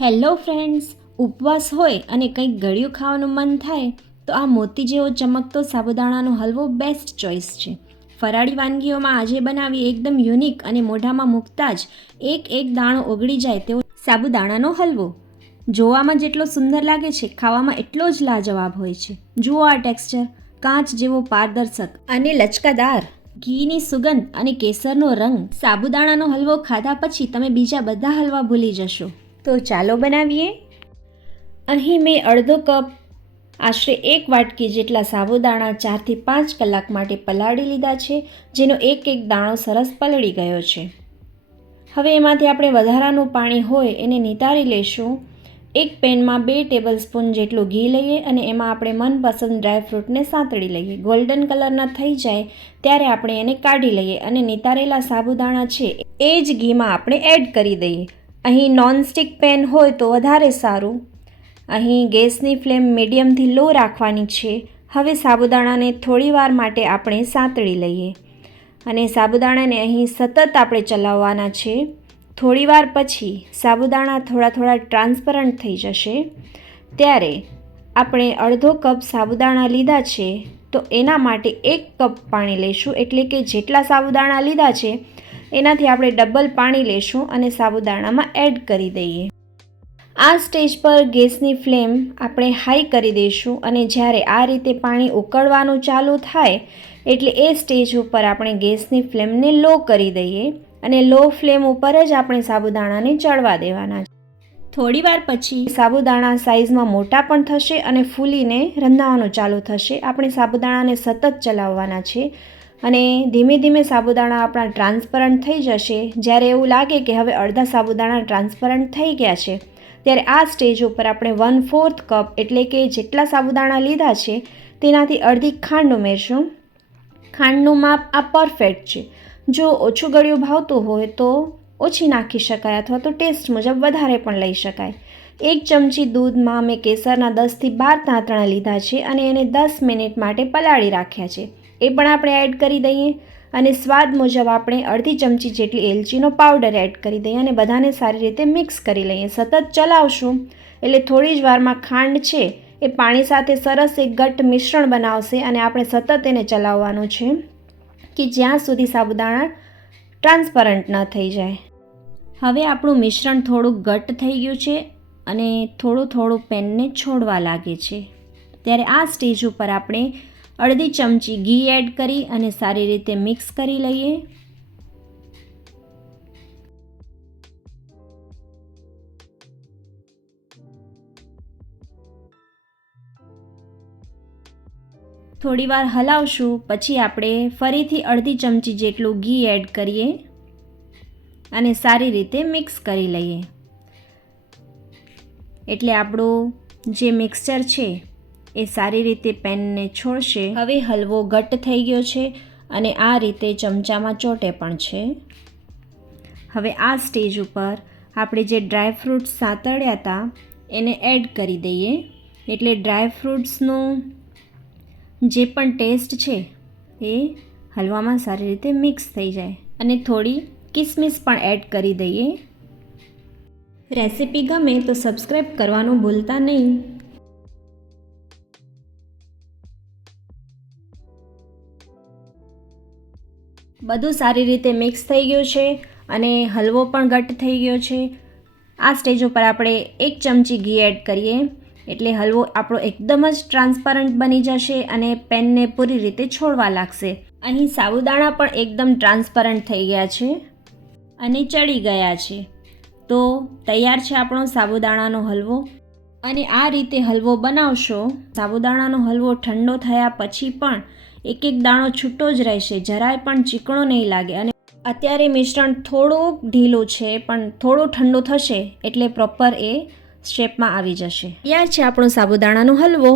Hello friends, ઉપવાસ હોય અને કંઈક ગળ્યું ખાવાનું મન થાય તો આ મોતી જેવો ચમકતો સાબુદાણાનો હલવો બેસ્ટ ચોઈસ છે. ફરાળી વાનગીઓમાં આજે બનાવી એકદમ યુનિક અને મોઢામાં મૂકતા જ એક દાણો ઓગળી જાય તેવો સાબુદાણાનો હલવો. જોવામાં જેટલો સુંદર લાગે છે, ખાવામાં એટલો જ લાજવાબ હોય છે. જુઓ આ ટેક્સચર, કાચ જેવો પારદર્શક અને લચકાદાર. ઘીની સુગંધ અને કેસરનો રંગ. સાબુદાણાનો હલવો ખાધા પછી તમે બીજા બધા હલવા ભૂલી જશો. તો ચાલો બનાવીએ. અહીં મેં અડધો કપ આશરે 1 વાટકી જેટલા સાબુદાણા 4 થી 5 કલાક માટે પલાળી લીધા છે, જેનો એક દાણો સરસ પલળી ગયો છે. હવે એમાંથી આપણે વધારાનું પાણી હોય એને નિતારી લેશું. એક પેનમાં 2 ટેબલસ્પૂન જેટલું ઘી લઈએ અને એમાં આપણે મનપસંદ ડ્રાયફ્રૂટને સાંતળી લઈએ. ગોલ્ડન કલરના થઈ જાય ત્યારે આપણે એને કાઢી લઈએ અને નિતારેલા સાબુદાણા છે એ જ ઘીમાં આપણે એડ કરી દઈએ. અહીં નોનસ્ટિક પેન હોય તો વધારે સારું. અહીં ગેસની ફ્લેમ મીડિયમથી લો રાખવાની છે. હવે સાબુદાણાને થોડીવાર માટે આપણે સાંતળી લઈએ અને સાબુદાણાને અહીં સતત આપણે ચલાવવાના છે. થોડીવાર પછી સાબુદાણા થોડા ટ્રાન્સપરન્ટ થઈ જશે ત્યારે આપણે અડધો કપ સાબુદાણા લીધા છે તો એના માટે 1 કપ પાણી લઈશું. એટલે કે જેટલા સાબુદાણા લીધા છે એનાથી આપણે ડબલ પાણી લેશું અને સાબુદાણામાં એડ કરી દઈએ. આ સ્ટેજ પર ગેસની ફ્લેમ આપણે હાઈ કરી દઈશું અને જ્યારે આ રીતે પાણી ઉકળવાનું ચાલુ થાય એટલે એ સ્ટેજ ઉપર આપણે ગેસની ફ્લેમને લો કરી દઈએ અને લો ફ્લેમ ઉપર જ આપણે સાબુદાણાને ચડવા દેવાના છે. થોડીવાર પછી સાબુદાણા સાઇઝમાં મોટા પણ થશે અને ફૂલીને રંધાવાનું ચાલુ થશે. આપણે સાબુદાણાને સતત ચલાવવાના છે અને ધીમે ધીમે સાબુદાણા આપણા ટ્રાન્સપરન્ટ થઈ જશે. જ્યારે એવું લાગે કે હવે અડધા સાબુદાણા ટ્રાન્સપરન્ટ થઈ ગયા છે ત્યારે આ સ્ટેજ ઉપર આપણે 1/4 કપ એટલે કે જેટલા સાબુદાણા લીધા છે તેનાથી અડધી ખાંડ ઉમેરશું. ખાંડનું માપ આ પરફેક્ટ છે. જો ઓછું ગળ્યું ભાવતું હોય તો ઓછી નાખી શકાય અથવા તો ટેસ્ટ મુજબ વધારે પણ લઈ શકાય. 1 ચમચી દૂધમાં મેં કેસરના 10 થી 12 તાંતણા લીધા છે અને એને 10 મિનિટ માટે પલાળી રાખ્યા છે. એ પણ આપણે એડ કરી દઈએ અને સ્વાદ મુજબ આપણે અડધી ચમચી જેટલી એલચીનો પાવડર એડ કરી દઈએ અને બધાને સારી રીતે મિક્સ કરી લઈએ. સતત ચલાવશું એટલે થોડી જ વારમાં ખાંડ છે એ પાણી સાથે સરસ એક ઘટ્ટ મિશ્રણ બનાવશે અને આપણે સતત એને ચલાવવાનું છે કે જ્યાં સુધી સાબુદાણા ટ્રાન્સપરન્ટ ન થઈ જાય. હવે આપણું મિશ્રણ થોડું ઘટ્ટ થઈ ગયું છે અને થોડું પેનને છોડવા લાગે છે ત્યારે આ સ્ટેજ ઉપર આપણે અડધી ચમચી ઘી એડ કરી અને સારી રીતે મિક્સ કરી લઈએ. થોડીવાર હલાવશું પછી આપણે ફરીથી અડધી ચમચી જેટલું ઘી એડ કરીએ અને સારી રીતે મિક્સ કરી લઈએ. એટલે આપણું જે મિક્સચર છે એ સારી રીતે પેનને છોડશે. હવે હલવો ઘટ્ટ થઈ ગયો છે અને આ રીતે ચમચામાં ચોટે પણ છે. હવે આ સ્ટેજ ઉપર આપણે જે ડ્રાયફ્રૂટ્સ સાંતળ્યા હતા એને એડ કરી દઈએ. એટલે ડ્રાયફ્રૂટ્સનો જે પણ ટેસ્ટ છે એ હલવામાં સારી રીતે મિક્સ થઈ જાય અને થોડી કિસમિસ પણ એડ કરી દઈએ. રેસિપી ગમે તો સબસ્ક્રાઈબ કરવાનું ભૂલતા નહીં. બધું સારી રીતે મિક્સ થઈ ગયું છે અને હલવો પણ ઘટ્ટ થઈ ગયો છે. આ સ્ટેજ ઉપર આપણે 1 ચમચી ઘી એડ કરીએ એટલે હલવો આપણો એકદમ જ ટ્રાન્સપરન્ટ બની જશે અને પેનને પૂરી રીતે છોડવા લાગશે. અહીં સાબુદાણા પણ એકદમ ટ્રાન્સપરન્ટ થઈ ગયા છે અને ચડી ગયા છે. તો તૈયાર છે આપણો સાબુદાણાનો હલવો. અને આ રીતે હલવો બનાવશો, સાબુદાણાનો હલવો ઠંડો થયા પછી પણ એક દાણો છૂટો જ રહેશે, જરાય પણ ચીકણો નહીં લાગે. અને અત્યારે મિશ્રણ થોડુંક ઢીલું છે પણ થોડું ઠંડુ થશે એટલે પ્રોપર એ શેપમાં આવી જશે. તૈયાર છે આપણો સાબુદાણાનો હલવો.